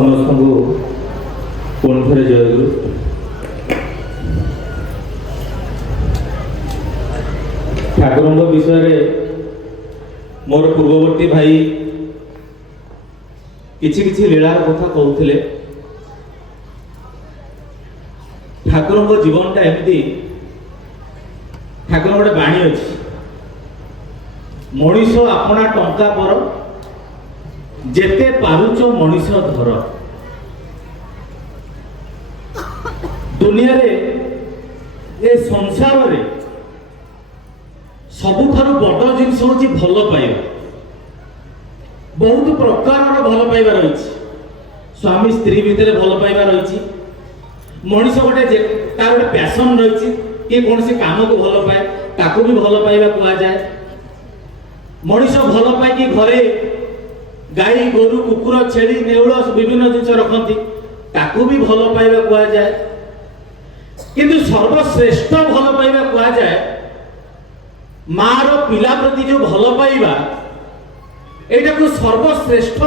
समस्त को पुणी थे जयगुरु। ठाकुर विषय मोर पूर्ववर्ती भाई किछि किछि लीलार कथा कहते। ठाकुर जीवनटा एमती ठाकुर गोटे बाणी अच्छी मनीष अपना टंका पर जेते पारुच मनीष धर। दुनिया रे ए संसार रे सबुठारु बड़ जिनस होची भल पाइबा। बहुत प्रकार भल पाइबा रही। स्वामी स्त्री भितर भल पाइबा रही। मनीष गोटे तार गोटे पैशन रही कि कौन से काम को भल पाए ताकू भी भल पाइबा कहा जाए। मनीष भल पाए कि घरे गाई गोरु कुकुर छेली नेउल विभिन्न जिन रखती ताकू भी भल पाइबा कहा जाए। किंतु सर्वश्रेष्ठ भल पाइबा कहा जाए मार पिला प्रति जो भल पाइबा एटा को सर्वश्रेष्ठ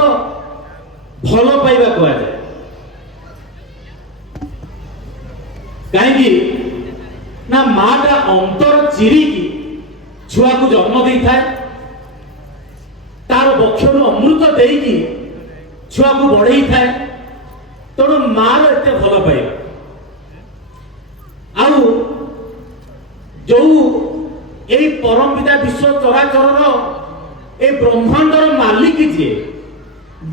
भल पाइबा कहा जाए। कहीं ना माटा अंतर चिरिकी छुआ को जन्म दे था तार बक्षर अमृत देकी छुआ को बढ़ई था तेणु मार एत भल पाइबा आउ जो यही परम पिता विश्व चराचर ए ब्रह्मांडर मालिक जी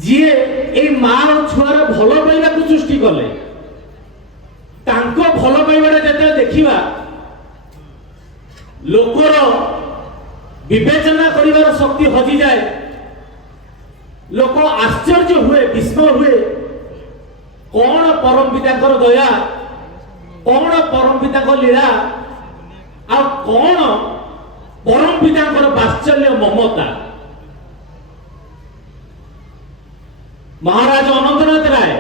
जी ए मार छुआर भल पाइबा को सृष्टि कले तांको भल पाइबा जते देखिबा लोकर विवेचना करिवार शक्ति हजि जाए। लोक आश्चर्य हुए विस्मय हुए कौन परम पिता दया कौन परम पिता लीला आ कौन परम पिता वात्सल्य ममता। महाराज अनंतनाथ राय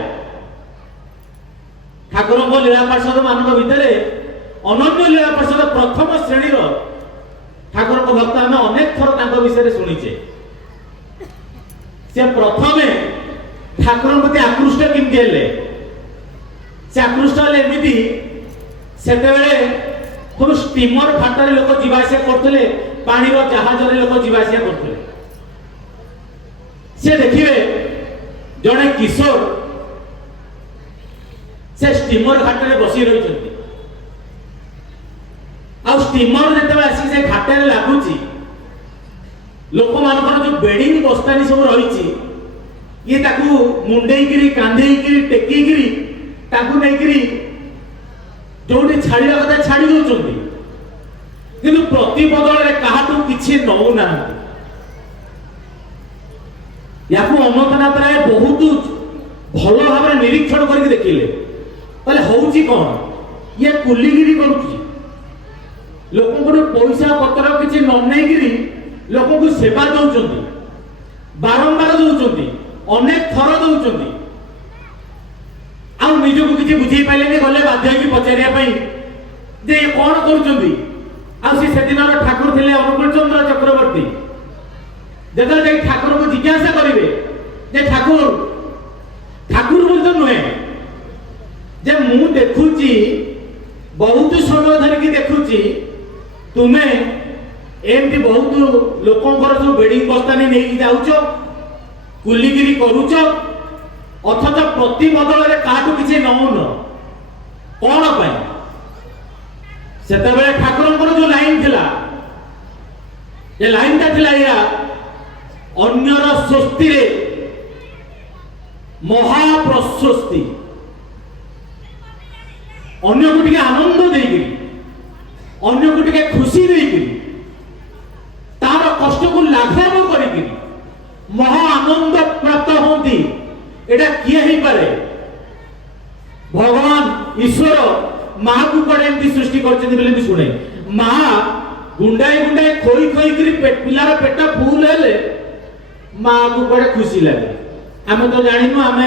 ठाकुर लीला पार्षद मान भितर अनन्य लीला पार्षद प्रथम श्रेणी ठाकुर भक्त आम अनेक थर विषय शुणीचे। से प्रथमे ठाकुर प्रति आकृष्ट केमती हेले से आकृष्ट हेले एमती से तुम स्टीमर घाटर लोक जीवास करते पानी जहाज लोक जीवास करते से देखिए जड़े किशोर से स्टीमर घाटे बसी रही स्टीमर जो आसी से घाटे लगुच लोक मान जो बेडिंग बस्तानी सब रही ये मुंडेकरी कांधेकरी टेकिकी नहीं जो छाड़ा कथा छाड़ी दौरान किंतु प्रति बदल क्या किसी नौना या अनंतनाथ राय बहुत भल भाव निरीक्षण करके देखिले कहले हूँ कौन ये कुलीगिरी करुच्ची लोक पैसा पत्र किसी न नहीं लोक को सेवा दौरान बारंबार दौरान अनेक थर दौरान आउ निजक किसी बुझे पारे गले बाध्य पचारे जे कौन करदिन ठाकुर थे अनुकूल चंद्र चक्रवर्ती जो ठाकुर को जिज्ञासा करेंगे ठाकुर ठाकुर बोल तो नुहे जे मु देखुची बहुत समय धरिकी देखुची तुम्हें एमती बहुत लोकंर जो बेडिंग बस्तानी नहीं जाऊच कुलीगिरी करुच अथच प्रति बदल क्या किसी नौन कौन से ठाकुर जो लाइन थिला ये लाइन टा थिला या अन्यर स्वस्ति रे महाप्रशस्ति अन्य को टिके आनंद देगी अन्य को टिके खुशी देगी तार कष्ट को लाघव करी महा आनंद प्राप्त होती एटा किए ही पारे भगवान ईश्वर माँ को कड़े एमती सृष्टि कर शुणे माँ गुंडाई गुंडाई खोई खोई करी पिलार पेट फुल हेले माँ को कड़े खुशी लगे आम तो जानू आम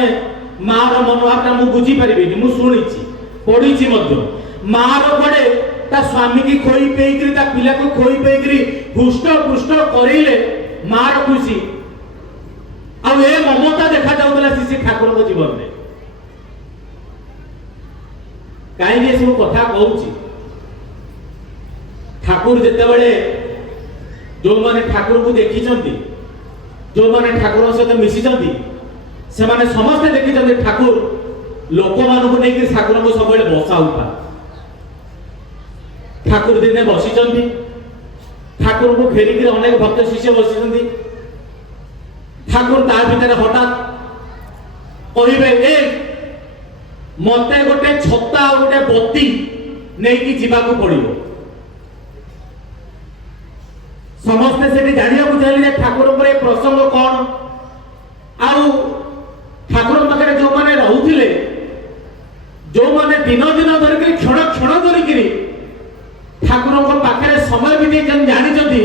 माँ मनोभावटा मुझे बुझी पारि मुझे शुणी पढ़ी माँ कड़े ता स्वामी की खोई पेकरी ता पिला को खोई पेकरी हुष्ट पुष्ट करेले माँ खुशी ଆଉ ଏ ମମତା ଦେଖାଯାଉଥିଲା ଶ୍ରୀ ଠାକୁରଙ୍କ ଜୀବନରେ। କାହିଁକି ଏସବୁ କଥା କହୁଛି? ଠାକୁର ଯେତେବେଳେ ଯୋଉମାନେ ଠାକୁରଙ୍କୁ ଦେଖିଛନ୍ତି, ଯୋଉମାନେ ଠାକୁରଙ୍କ ସହିତ ମିଶିଛନ୍ତି, ସେମାନେ ସମସ୍ତେ ଦେଖିଛନ୍ତି ଠାକୁର ଲୋକମାନଙ୍କୁ ନେଇକି ଠାକୁରଙ୍କୁ ସବୁବେଳେ ବସା ଉଠା। ଠାକୁର ଦିନେ ବସିଛନ୍ତି, ଠାକୁରଙ୍କୁ ଘେରିକି ଅନେକ ଭକ୍ତ ଶିଷ୍ୟ ବସିଛନ୍ତି। ଠାକୁର ତା ଭିତରେ ହଠାତ୍ କହିବେ, ଏ ମତେ ଗୋଟେ ଛତା ଆଉ ଗୋଟେ ବତୀ ନେଇକି ଯିବାକୁ ପଡିବ। ସମସ୍ତେ ସେଠି ଜାଣିବାକୁ ଚାହିଁଲେ ଯେ ଠାକୁରଙ୍କର ଏ ପ୍ରସଙ୍ଗ କଣ। ଆଉ ଠାକୁରଙ୍କ ପାଖରେ ଯୋଉମାନେ ରହୁଥିଲେ, ଯୋଉମାନେ ଦିନ ଦିନ ଧରିକି କ୍ଷଣ କ୍ଷଣ ଧରିକିରି ଠାକୁରଙ୍କ ପାଖରେ ସମୟ ବିତେଇଛନ୍ତି, ଜାଣିଛନ୍ତି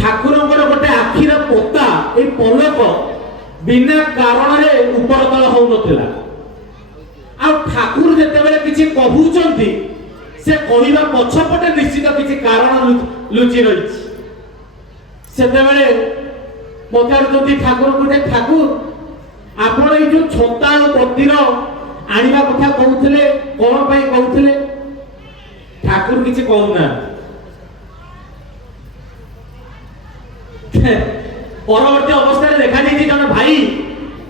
ଠାକୁରଙ୍କର ଗୋଟେ ଆଖିର ପତା, ଏଇ ପଲକ ବିନା କାରଣରେ ଉପର ତଳ ହଉନଥିଲା। ଆଉ ଠାକୁର ଯେତେବେଳେ କିଛି କହୁଛନ୍ତି, ସେ କହିବା ପଛପଟେ ନିଶ୍ଚିତ କିଛି କାରଣ ଲୁଚି ରହିଛି। ସେତେବେଳେ ପଚାରୁଛନ୍ତି ଠାକୁରଙ୍କୁ, ଯେ ଠାକୁର ଆପଣ ଏଇ ଯୋଉ ଛତା ଆଉ ବତୀର ଆଣିବା କଥା କହୁଥିଲେ, କଣ ପାଇଁ କହୁଥିଲେ? ଠାକୁର କିଛି କହୁନାହାନ୍ତି। ପରବର୍ତ୍ତୀ ଅବସ୍ଥାରେ ଦେଖାଯାଇଛି ଜଣେ ଭାଇ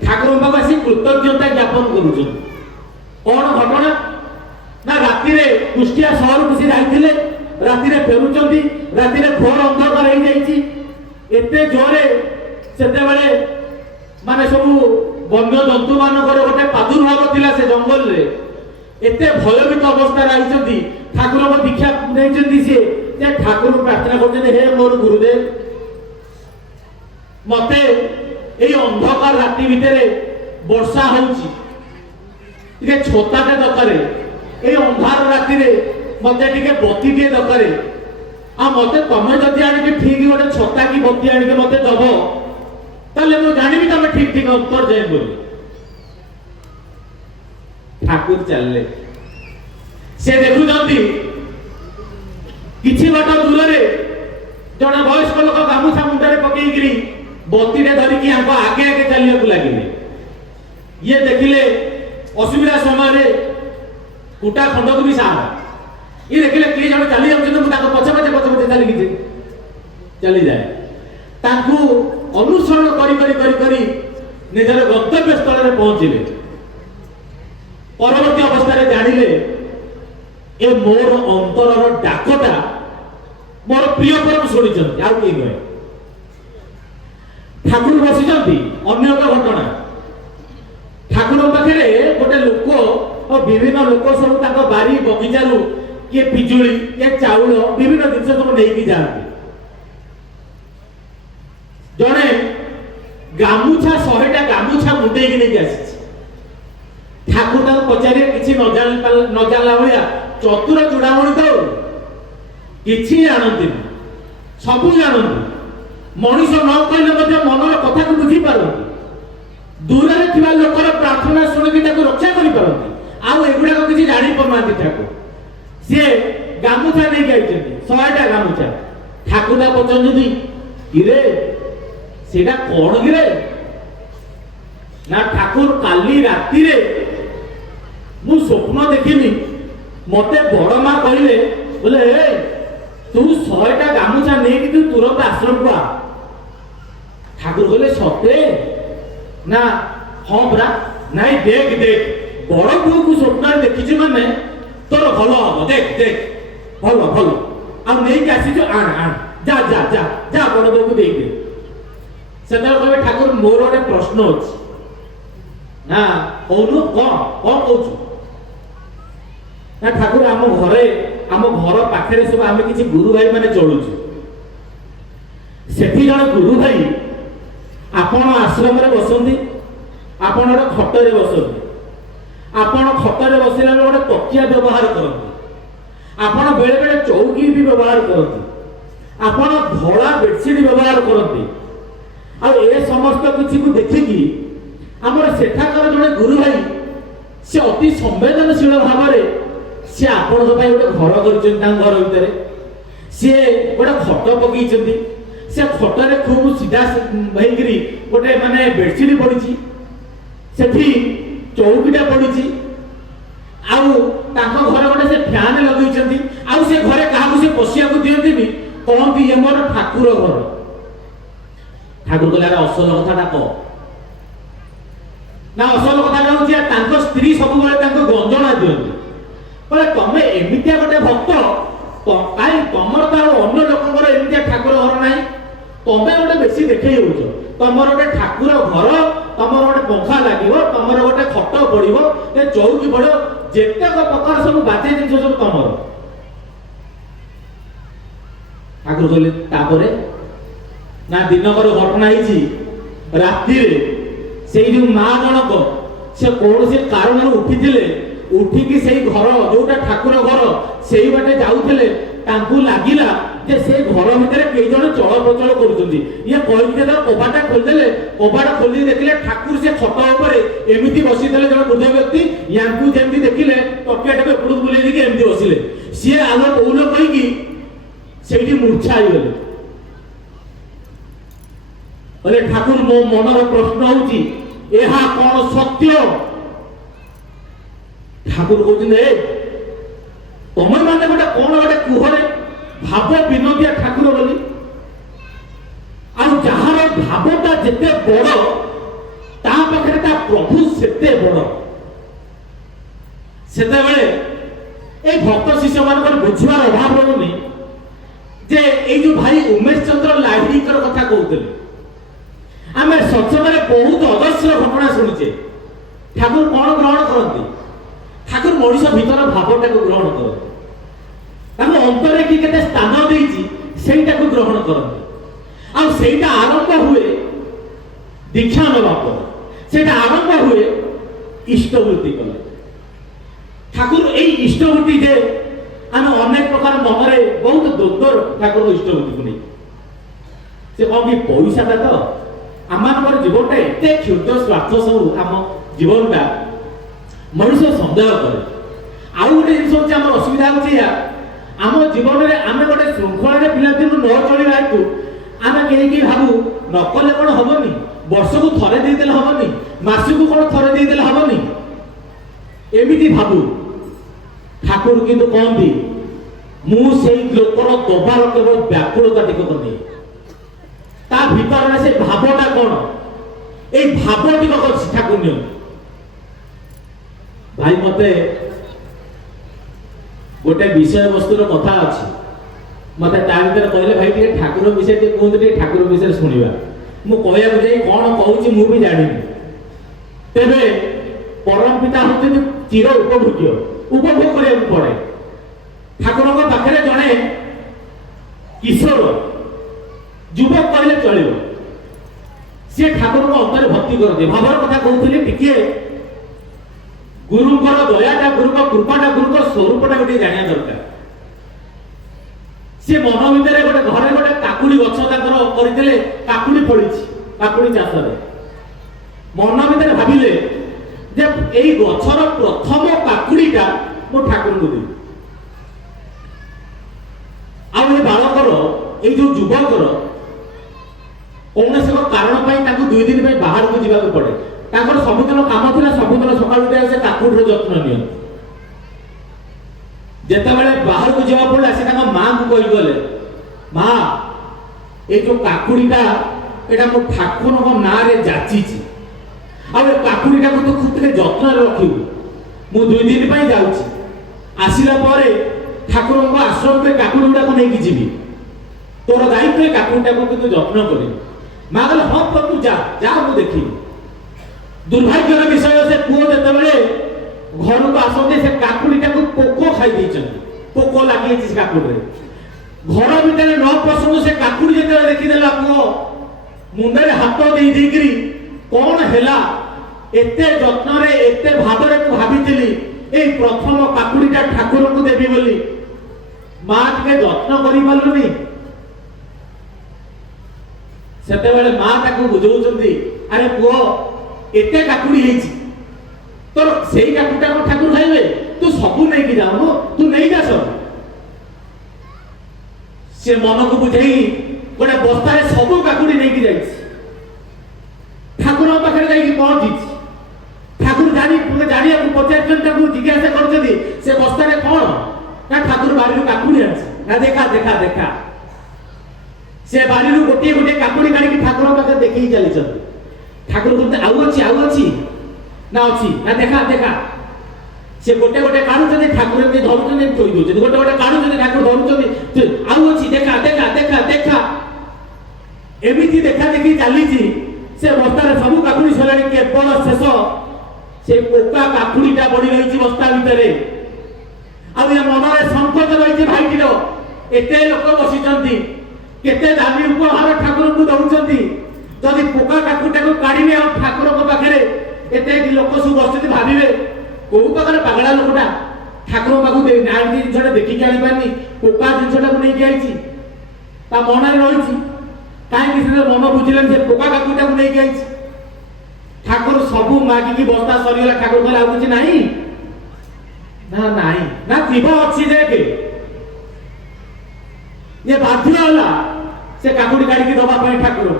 ଠାକୁରଙ୍କ ପାଖକୁ ଆସି କୃତଜ୍ଞତା ଜ୍ଞାପନ କରୁଛନ୍ତି। କଣ ଘଟଣା ନା, ରାତିରେ କୁଷ୍ଟିଆ ସହରକୁ ସେ ଯାଇଥିଲେ, ରାତିରେ ଫେରୁଛନ୍ତି, ରାତିରେ ଘୋର ଅନ୍ଧକାର ହେଇଯାଇଛି। ଏତେ ଜୋରେ ସେତେବେଳେ ମାନେ ସବୁ ବନ୍ୟ ଜନ୍ତୁ ମାନଙ୍କର ଗୋଟେ ପ୍ରାଦୁର୍ଭାବ ଥିଲା ସେ ଜଙ୍ଗଲରେ। ଏତେ ଭୟଭୀତ ଅବସ୍ଥାରେ ଆଇଛନ୍ତି, ଠାକୁରଙ୍କ ଦୀକ୍ଷା ନେଇଛନ୍ତି ସିଏ, ଯେ ଠାକୁରଙ୍କୁ ପ୍ରାର୍ଥନା କରୁଛନ୍ତି, ହେ ମୋର ଗୁରୁଦେବ, ମତେ ଏଇ ଅନ୍ଧକାର ରାତି ଭିତରେ ବର୍ଷା ହଉଛି, ଟିକେ ଛତାଟେ ଦରକାର, ଏଇ ଅନ୍ଧାର ରାତିରେ ମତେ ଟିକେ ବତୀଟିଏ ଦରକାର। ଆଉ ମତେ ତମେ ଯଦି ଆଣିକି ଠିକ ଗୋଟେ ଛତା କି ବତୀ ଆଣିକି ମତେ ଦବ, ତାହେଲେ ମୁଁ ଜାଣିବି ତମେ ଠିକ ଠିକ ଉତ୍ତର ଯାଇ ବୋଲି। ଠାକୁର ଚାଲିଲେ। ସେ ଦେଖୁଛନ୍ତି କିଛି ବାଟ ଦୂରରେ ଜଣେ ବୟସ୍କ ଲୋକ ଗାମୁଛା ମୁଣ୍ଡରେ ପକେଇକିରି ବତୀଟେ ଧରିକି ଆଙ୍କ ଆଗେ ଆଗେ ଚାଲିବାକୁ ଲାଗିଲେ। ଇଏ ଦେଖିଲେ ଅସୁବିଧା ସମୟରେ କୁଟା ଖଣ୍ଡକୁ ବି ସାହାରା। ଇଏ ଦେଖିଲେ କିଏ ଜଣେ ଚାଲି ଯାଉଛନ୍ତି, ମୁଁ ତାଙ୍କ ପଛେ ପଛେ ଚାଲିକି ଚାଲିଯାଏ। ତାଙ୍କୁ ଅନୁସରଣ କରି କରି କରି କରି ନିଜର ଗନ୍ତବ୍ୟ ସ୍ଥଳରେ ପହଞ୍ଚିଲେ। ପରବର୍ତ୍ତୀ ଅବସ୍ଥାରେ ଜାଣିଲେ ଏ ମୋର ଅନ୍ତରର ଡାକଟା ମୋର ପ୍ରିୟ ପରମ ଶୁଣିଛନ୍ତି, ଆଉ କିଏ ନୁହେଁ। ଠାକୁର ବସିଛନ୍ତି। ଅନ୍ୟ ଏକ ଘଟଣା, ଠାକୁରଙ୍କ ପାଖରେ ଗୋଟେ ଲୋକ, ବିଭିନ୍ନ ଲୋକ ସବୁ ତାଙ୍କ ବାରି ବଗିଚାରୁ କିଏ ପିଜୁଳି, କିଏ ଚାଉଳ, ବିଭିନ୍ନ ଜିନିଷ ସବୁ ନେଇକି ଯାଆନ୍ତି। ଜଣେ ଗାମୁଛା 100ଟା ଗାମୁଛା ମୁଣ୍ଡେଇକି ନେଇକି ଆସିଛି। ଠାକୁର ତାଙ୍କୁ ପଚାରିଲେ, କିଛି ନ ଜାଣିଲା ଭଳିଆ ଚତୁର ଚୂଡାମଣି ତ କିଛି ଜାଣନ୍ତିନି, ସବୁ ଜାଣନ୍ତି। ମଣିଷ ନ କହିଲେ ମଧ୍ୟ ମନର କଥାକୁ ବୁଝିପାରନ୍ତି। ଦୂରରେ ଥିବା ଲୋକର ପ୍ରାର୍ଥନା ଶୁଣିକି ତାକୁ ରକ୍ଷା କରିପାରନ୍ତି। ଆଉ ଏଗୁଡାକ କିଛି ଜାଣିପାରୁନାହାନ୍ତି ଠାକୁର। ସିଏ ଗାମୁଛା ନେଇକି ଆଇଛନ୍ତି, 100ଟା ଗାମୁଛା। ଠାକୁର ପଚାରୁଛନ୍ତି, କିରେ ସେଇଟା କଣ କିରେ? ନା ଠାକୁର କାଲି ରାତିରେ ମୁଁ ସ୍ୱପ୍ନ ଦେଖିଲି, ମତେ ବଡ ମା କହିଲେ, ବୋଲେ ତୁ 100ଟା ଗାମୁଛା ନେଇକି ତୁ ତୁରନ୍ତ ଆଶ୍ରମକୁ ଆ। ଠାକୁର କହିଲେ, ସତେ? ନା ହଁ ପରା। ନାଇଁ ଦେଖ ଦେଖ, ବଡ ପୁଅକୁ ସ୍ୱପ୍ନରେ ଦେଖିଛୁ ମାନେ ତୋର ଭଲ ହବ, ଦେଖ ଦେଖ, ଭଲ ଭଲ। ଆଉ ନେଇକି ଆସିଛୁ, ଆଣ ଆଣ, ଯା ଯା ଯା ଯା, ବଡ ପୁଅକୁ ଦେଇଦେ। ସେତେବେଳେ କହିବେ, ଠାକୁର ମୋର ଗୋଟେ ପ୍ରଶ୍ନ ଅଛି। ନା କହୁନୁ, କଣ କଣ କହୁଛୁ? ନା ଠାକୁର ଆମ ଘରେ, ଆମ ଘର ପାଖରେ ସବୁ ଆମେ କିଛି ଗୁରୁ ଭାଇ ମାନେ ଚଳୁଛୁ। ସେଠି ଜଣେ ଗୁରୁ ଭାଇ ଆପଣ ଆଶ୍ରମରେ ବସନ୍ତି, ଆପଣ ଗୋଟେ ଖଟରେ ବସନ୍ତି। ଆପଣ ଖଟରେ ବସିଲା ବେଳେ ଗୋଟେ ତକିଆ ବ୍ୟବହାର କରନ୍ତି। ଆପଣ ବେଳେ ବେଳେ ଚୌକି ବି ବ୍ୟବହାର କରନ୍ତି। ଆପଣ ଧଳା ବେଡସିଟ୍ ବ୍ୟବହାର କରନ୍ତି। ଆଉ ଏ ସମସ୍ତ କିଛିକୁ ଦେଖିକି ଆମର ସେଠାକାର ଜଣେ ଗୁରୁ ଭାଇ, ସେ ଅତି ସମ୍ବେଦନଶୀଳ ଭାବରେ ସେ ଆପଣଙ୍କ ପାଇଁ ଗୋଟେ ଘର କରିଛନ୍ତି। ତାଙ୍କ ଘର ଭିତରେ ସିଏ ଗୋଟେ ଖଟ ପକେଇଛନ୍ତି, से खटरे खूब सीधा होइकरी गोटे माने बेडशीट पड़ी सेठी चौकीटा पड़ी आउ ताको घर गोटे से फैन लगेइछंती आउ से घरे काहाकू से पशिया को दियंतीनी कहंती ये मोर ठाकुर घर। ठाकुर कहले असल कथाटा कह ना असल कथाटा होची तांको स्त्री सब बेले तांको गंजना दियंती बोले तमे एमितिया गोटे भक्त काई तमर तार अन्य लोकंकर एमितिया ठाकुर घर नाही तमे गोटे बेसी देखै होउछ तमर गोटे ठाकुर घर तमर गोटे पंखा लागिवो तमर गोटे खट पड़िवो ए चौकी पड़ो जेतेक प्रकार सब बाजे जिनिस सब तमर। ठाकुर कहले तापरे ना दिनकर घटना होइछि राति रे सेई जो मां जनक से कोन से कारण उठिथिले उठिकी से घर जोटा ठाकुर घर से बाटे जाऊले तांकू लागिला जे से घर भितर कई जण चल प्रचल करूछंती ये कहिके तो कबाटा खोलदेले कबाटा खोली देखिले ठाकुर से खट ऊपर एमिति बसितले जण बुद्ध व्यक्ति यांकू जेमति देखिले टकेटाके एपडू बुले दिके एमिति बसिले सी आलो कौलो कहिकी सेठी मूर्छा आइगले बोले ठाकुर मो मनर प्रश्न होउची एहा कोन सत्य। ठाकुर कहते तुम मैंने गोटे कौन गोटे कुहरे भाव विनोदिया ठाकुर बोली जार भावटा जिते बड़ ता पाखे ता प्रभु सेते बड़ से भक्त शिष्य मान बुझार अभाव रहुनी जे ये भाई उमेश चंद्र लाहिड़ी कथा कहते आम सत्संग बहुत अजस्र घटना शुणुचे ठाकुर कौन ग्रहण करती ठाकुर मनुष्य भीतर भावटा को ग्रहण करते अंतरे कि केते स्थान देइछि सेटा को ग्रहण करते आ सेटा आरंभ हुए दीक्षा नवा पर सेटा आरंभ हुए इष्टवृत्ति कले ठाकुर ए इष्टवृत्ति जे आम अनेक प्रकार मनरे बहुत दुर्दर ठाकुर इष्टवृत्ति को नहीं से कौन कि पैसाटा तो आम जीवनटा एत क्षुद्र स्वार्थ सब आम जीवनटा मनुष्य सन्देह करे आउ गोटे जिन हूँ आम असुविधा होगा आम जीवन में आम गोटे श्रृंखला पिलादिन न चलवा हेतु आम कहीं भावु नकले कौन हेनी वर्ष को थे देदेले हेनी मसकू कौन थे देदेले हेनी एमती भावु ठाकुर किंतु कहती मुझे लोकर दबार केवल व्याकुलता टिक नहीं ता भीतर से भावटा कौन ये भाव टिक ठाकुर नि भाई मते गोटे विषय वस्तुर कथा अच्छी मत भर कहले भाई टे ठाकुर विषय कहते ठाकुर विषय शुणा मुझे जाए कौन कहूँ मुझे जानी तेरे परम पिता होते चिर उपभोग्य उपभोग करा पड़े ठाकुर पाखे जड़े किशोर युवक कहले चलो सी ठाकुर अंतर भक्ति करते भावर कथा कहते टिके गुरुंकर दयाटा गुरुंकर कृपाटा गुरुंकर स्वरूपटा गोटे जाना दरकार सी मन भितर गोटे घरे गोटे काकुड़ी गछ करते काकुड़ी फड़ी काकुड़ी चाष मन भितर भाविले जे एई गछर प्रथम काकुड़ीटा मो ठाकुर को देवी आ बालकर ये जो युवकर कौन से कारण दुई दिन बाहर को जावाक पड़े सबुदिन कम थी सबुदिन सकाल से काकुड़ जत्न नि जितेबाला बाहर को जावा पड़ा से माँ को कही गले माँ ये जो काकुड़ीटा यहाँ मो ठाकुर ना जाची काकुड़ीटा को तो खूब जत्न रखिबू मु 2 दिन जाऊँगी आसला ठाकुर आश्रम में काकुड़ी गुड़ाक नहीं जीवी तोर दायित्व काकुड़ीटा को किंतु जत्न कर माँ कहले हाँ तो तू जा जा मु देखी दुर्भाग्यर विषय से पुओ जिते घर को आसते से काकुड़ीटा को पोक खाई पोक लगे काकुड़ी घर भितर न पसंद से काकुड़ी जो देखीदेला पुओ मुंडे हाथ देकरी कौन है एते जत्न एते भाव भावी ए प्रथम काकुड़ीटा ठाकुर को देवी बोली माँ टे जत्न कर पार्लुनी से माँ ताको बुझाऊँ अरे पुओ एते काकुड़ी तोर से काकुड़ा को ठाकुर खाइबे तू सबू नहीं जाऊनु तू नहीं जा सब से मन को बुझाई गोटे बस्तार सबू काकुड़ी नहीं जाइए ठाकुर पाखे जाइए पहुंची ठाकुर जानी जानिया पचार जिज्ञासा कर बस्तार कौन ना ठाकुर बाड़ी काकुड़ी ना देखा देखा देखा से बाड़ी गोटे गोटे काकुड़ी काढ़ी ठाकुर पाखे देखी चली ठाकुर कहते आउ अच्छी ना अच्छी ना देखा देखा से गोटे गोटे काढ़ुଛନ୍ତି ठाकुर के धरुଛନ୍ତି थोई दउଛନ୍ତି गोटे गोटे काढ़ुଛନ୍ତି ठाकुर धरुଛନ୍ତି आउ अछि देखा देखा देखा देखा एमिति देखा देखी चली से बस्तार सब काकुड़ी सलाणी केवल शेष से पोका काकुड़ीटा बड़ी रही बस्ता भितर आ मनरे संकट रही भाईटीर एते लोक बसिଛନ୍ତି केते दामी उपहार ठाकुर को दउଛନ୍ତି जदि पोका काकुड़ीटा को काढिने आ ठाकुर को पाखरे एते लोक सब बसिଛନ୍ତି भाबिबे को प्रकार पागला लोकटा ठाकुर पाखु नाइटी जिनटा देखिक आनी पारनी पोका जिनटा नहीं आई मन रही कहीं मन बुझे से पोका काकुटा को नहीं आई ठाकुर सबू मागिकी बस्ता सरीगला ठाकुर कहले आ किछि नहीं ना नहीं ना जीव अच्छी देखे ये बाध्य होला से काकुड़ी काढ़ी दबा ठाकुर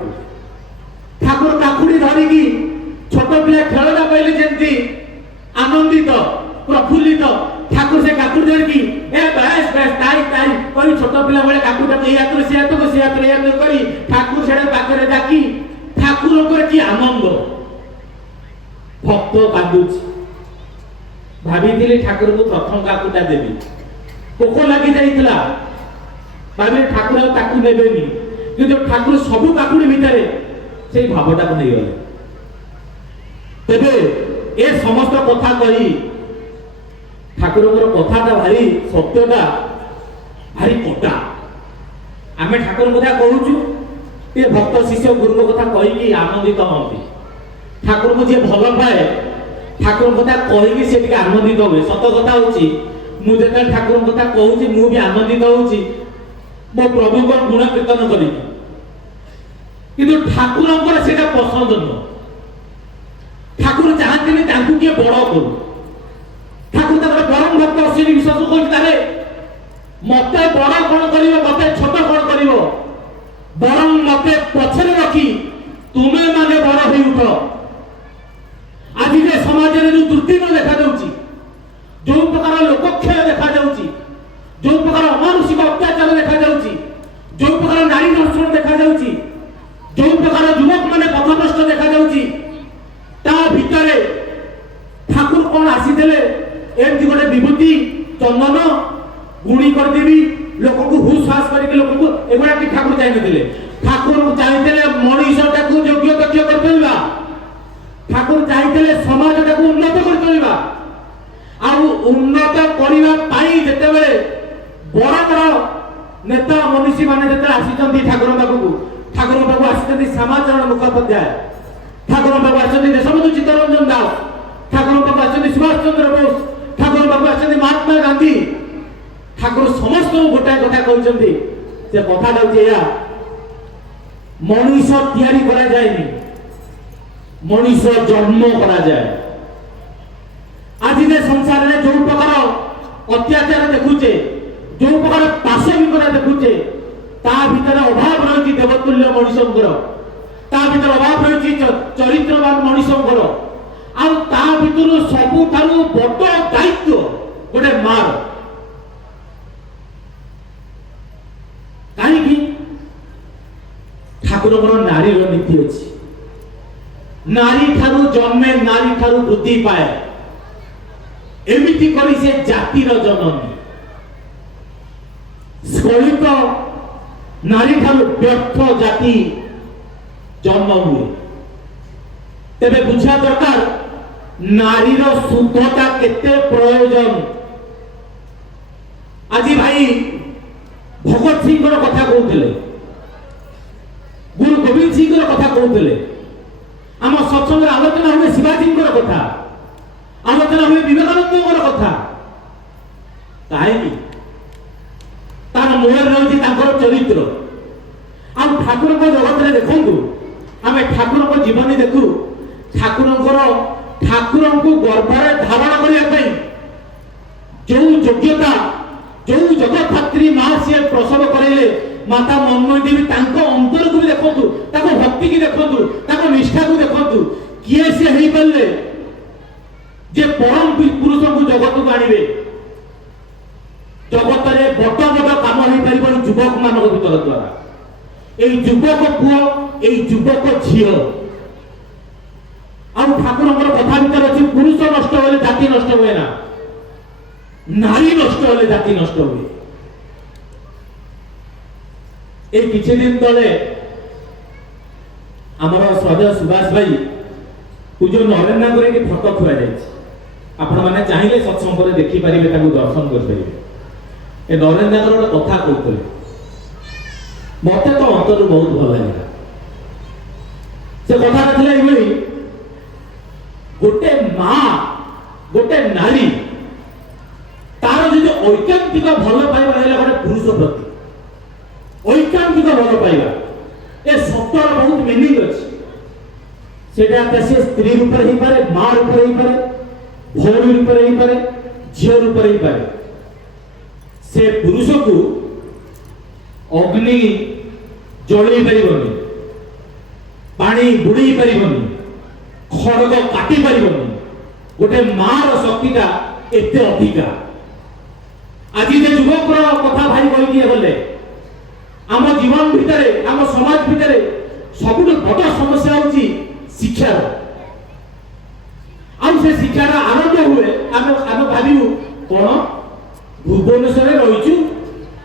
ठाकुर काकुड़ी धरिकी छोट पिला खेलना पाइले जेंती आनंदित प्रफुल्लित ठाकुर से काकुड़ धरिकी ए बस बस ताई ताई कोई छोट पिला बेले काकुटा तो यात्र से यात्र से यात्र यात्र करी ठाकुर सेडे पाखरे डाकी ठाकुर को की आनंद भक्त कांदुच भाभी ठाकुर को प्रथम काकुटा देवी पोक लगी जाइतला भाभी ठाकुर ताकू नेबेनी किंतु ठाकुर सब काकुड़ी भितर से भावटा को नहीं गले तेबे ए समस्त कथा कही ठाकुर कथाटा भारी सत्यटा भारी कटा आमे ठाकुर कथा कहूचु ये भक्त शिष्य गुरु कथा कही आनंदित हमें ठाकुर को जी भल पाए ठाकुर कथा कही से आनंदित हुए सत कथा होची मु जेता ठाकुर कथा कहूची मु भी आनंदित होची मो प्रभु को गुण कीर्तन करी किंतु ठाकुर सेटा पसंद न ठाकुर चाहते ताकू किए बड़ करू ठाकुर तक परम भक्त से विश्वास करते मत बड़ कौन कर मत छोट कौन कर बर मत पछरे रखी तुम्हें माने बड़ हो उठ आज समाज में जो दुर्दिन देखा जो प्रकार लोकक्षय देखा जो प्रकार अमानुषिक अत्याचार देखा जो प्रकार नारी दर्शन देखा जो प्रकार युवक मैंने पथभ्रष्ट देखा ता भितरे ठाकुर कौन आसीथिले एमती गोटे विभूति चंदन गुणी करदेवी लोक को हुश्वास करके लोक को एगुड़ा कि ठाकुर चाहिए ठाकुर चाहिए मनीषटा को योग्य दक्ष कर ठाकुर चाहिए समाजटा को उन्नत कर उन्नत करने जिते बड़ बड़ नेता मनीषी मैंने जो आसी ठाकुर पाखक आसी श्यामाचरण मुखोपाध्याय ठाकुर पाखु आसती देशबंधु चित्तरंजन दास ठाकुर पाखु आसती सुभाष चंद्र बोस ठाकुर पाखु आसती महात्मा गांधी ठाकुर समस्त गोटाए कथा कहते से कथा मनुष्य तैयारी करा जाएनी मनुष्य जन्म करा जाए आज संसार में जो प्रकार अत्याचार देखुचे जो प्रकार पाशविकता देखुचे ता भीतर अभाव रही देवतुल्य मनुष्य ता भीतर अभाव रही चरित्रवान मनुष्य आ भीतर सबुठारु बड़ दायित्व गोटे मार कहीं ठाकुर नारी नीति अच्छी नारी ठारू जन्मे नारी ठारू बुद्धि पाए एमिति करी से जातिर जननी स्खलित नारी ठारू व्यर्थ जाति जन्म हुए तेरे बुझा दरकार नारीर शुद्धता केते प्रयोजन आज भाई भगत सिंह कथा कहते गुरु गोविंद सिंह कथा कहते आम सत्संग आलोचना हुए शिवाजी कथा आलोचना हुए विवेकानंद कथा कहीं तार मूल रही चरित्र आ ठाकुर जगत में देखु आम ठाकुर जीवन देखु ठाकुर को गर्भरे धारण करने जो योग्यता जो जगत धात्री माँ सी प्रसव करे माता मनमोहन देवी तांको अंतर को भी देखंतु ताको भक्ति की देखंतु ताको निष्ठा को देखंतु किए से हेई पल्ले जे परम पुरुष को जगत को आनिबे जगत रे बड़ बड़ काम हेई परिबो युवक मानक भीतर द्वारा एई युवक पुओ एई युवक झियो आ ठाकुरଙ୍କର କଥା ଭିତରେ ଅଛି ପୁରୁଷ ନଷ୍ଟ ହେଲେ ଜାତି ନଷ୍ଟ ହୁଏ ନା नारी नष्ट होले जाति नष्ट हुए एक किछि दिन तले हमर श्रद्धेय सुभाष भाई पूज्य नरेंद्र नागर के फोटो खुआ जाय आपण माने चाहिले सत्संग करे देखि परिबे ताकू दर्शन कर परिबे ए नरेंद्र नागर एक कथा कहतले मते तो अंतर बहुत भल लागला से कथा थिला एबे गोटे मां गोटे नारी तार जो ऐकांतिक भल पाइबा है गोटे पुरुष प्रति ऐकांतिक भल पाइबा ए शब्दर बहुत मीनिंग अछि सेटा से स्त्री रूप रे ही पारे मां रूप रे ही पारे भौणी रूप रे ही पारे झियो रूप रे ही पारे से पुरुष को अग्नि जळै परिबनी पानी बुड़ी परिबनी खड़ग काटी परिबनी गोटे मां रो शक्तिटा एते अधिका आज जे युवक कथा भाई कही गले आम जीवन भितर आम समाज भितर सब बड़ समस्या होची शिक्षा से शिक्षार आरंभ हुए आम भावु कौन भुवनेश्वर रहीचु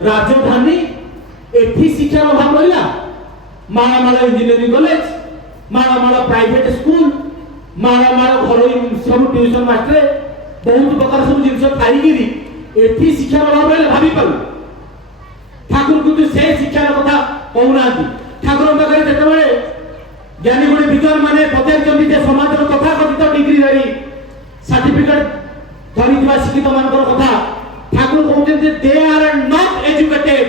राजधानी एठी शिक्षार अभाव रहा माळमाळ इंजीनियरिंग कॉलेज माळमाळ प्राइवेट स्कूल माळमाळ घर सब ट्यूशन मास्टर बहुत प्रकार सब जिनस खाई एठी शिक्षार अभाव रहे भावी पारू ठाकुर को से शिक्षार कथा कहूना ठाकुर पाखे जिते ज्ञानी गुणी विद्वान माने पचार समाज कथा कथित डिग्री धरी सर्टिफिकेट धरी शिक्षित मान कथा ठाकुर कहते they are not educated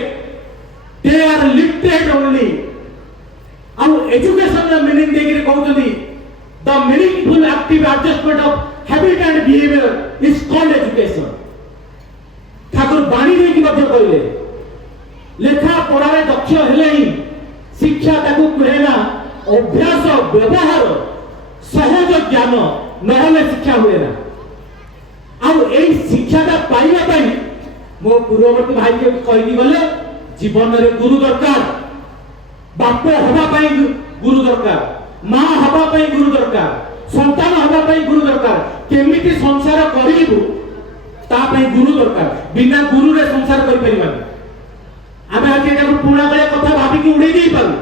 they are literate only आउ एजुकेशन मीनिंग देकर कहते the meaningful active adjustment of habit and behaviour is called education Thakur बाणी देकी मध्य कहले लेखा पढ़ारे दक्ष हेले ही शिक्षा ताकू कहेना अभ्यास व्यवहार सहज ज्ञान नहले शिक्षा हुए ना आ एई शिक्षाटा पाइबा पई मो पूर्ववर्ती भाई के कहि गले जीवन रे गुरु दरकार बाप हवा पई गुरु दरकार मां हवा पई गुरु दरकार संतान हवा पई गुरु दरकार केमिति संसार करिबु गुरु दरकार बिना गुरु रे संसार कर परिबानी आमे आज एटाको पुणा बेले कथा भाबी कि उड़ै देई पारु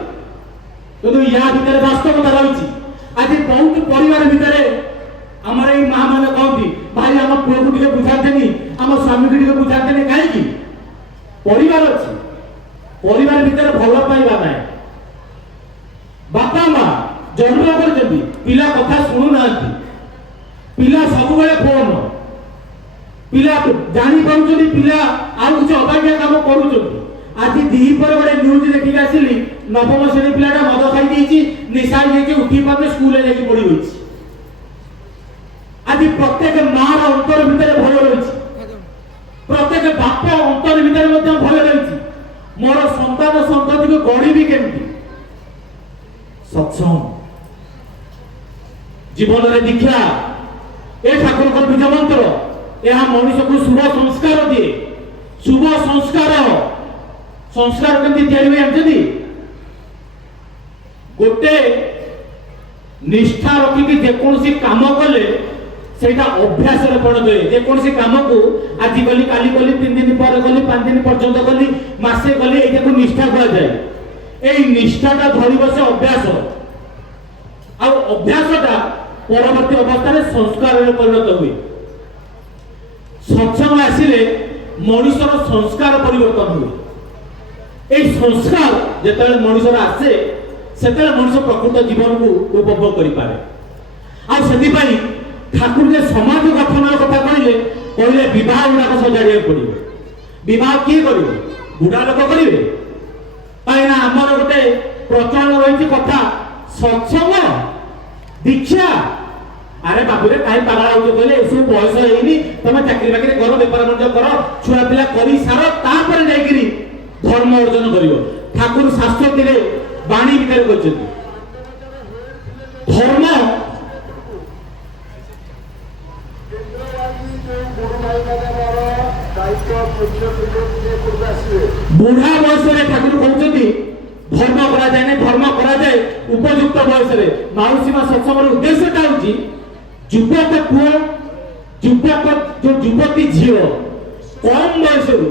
किंतु या भीतर वास्तवता रहिछि आज बहुत परिवार भीतर हमर ए मां माने कहती भाई हम पुओ को टिके बुझातेनी हम स्वामी को टिके बुझातेनी काहे कि परिवार अछि परिवार भीतर भलो पाइबा नै बापा मां जन्म करजंती पिला कथा सुनु नांती पिला सब बेले फोन पिला जानी पाउछनी पिला आ कुछ अबाग्या काम करूछनी आज दी पर बड़े न्यूज देखि आसिली नवम श्रेणी पिलाटा मद खाई देछि निशा जेके उठी पाने स्कूल ले जाके पड़ी होछि आज प्रत्येक मां रा अंतर भीतर भय रहिछि प्रत्येक बाप अंतर भीतर मध्ये भय रहिछि मोर संतान संतति को गढ़ी भी केमती सत्संग जीवन रे दीक्षा ए ठाकुर को बीज मंत्र यह मनुष्य को शुभ संस्कार दिए शुभ संस्कार संस्कार केमती तैयारी हुए जानते गोटे निष्ठा रखिकी जेकोसी काम कले सेटा अभ्यास रे परिणत हुए जेकोसी काम को आज कली काली कली 3 दिन पर कली 5 दिन पर्यंत कली मासे कली एटा को निष्ठा कहा जाए ए निष्ठाटा धरिब से अभ्यास आ अभ्यासटा परवर्ती अवस्था रे संस्कार रे परिणत हुए सत्संग आसिले मनुष्यर संस्कार परिवर्तन हुए ए संस्कार जेतले मनुष्यर आसे सेतले मनुष्य प्रकृत जीवन को उपभोग करि पारे आ सेति पई ठाकुर जे समाज गठन कथा कहले विवाह गुड़ाक सजाड़िया पड़े विवाह किए करिवे बुढ़ा लोक करिवे पाइना हमर गोटे प्रचलन रही कथा सत्संग दीक्षा अरे बाबू रे काई पागल होतो कहले एसु बयस हेइनी तमे चाकरी बाकरी करो व्यापार वाणिज्य करो छुआ पिला करी सारो तापर जाईकरी धर्म अर्जन करिवो ଠାକୁର ଶାସ୍ତ୍ରରେ ବାଣୀ ଭିତରେ କହିଛନ୍ତି ଧର୍ମ ବୁଢା ବୟସରେ ଠାକୁର କହୁଛନ୍ତି ଧର୍ମ କରାଯାଏ ନା ଧର୍ମ କରାଯାଏ ଉପଯୁକ୍ତ ବୟସରେ। ମାଉସୀ ମା ସତ୍ସଙ୍ଗର ଉଦ୍ଦେଶ୍ୟଟା ହଉଛି ଯୁବକ ପୁଅ ଯୁବକ ଯୋଉ ଯୁବତୀ ଝିଅ କମ ବୟସରୁ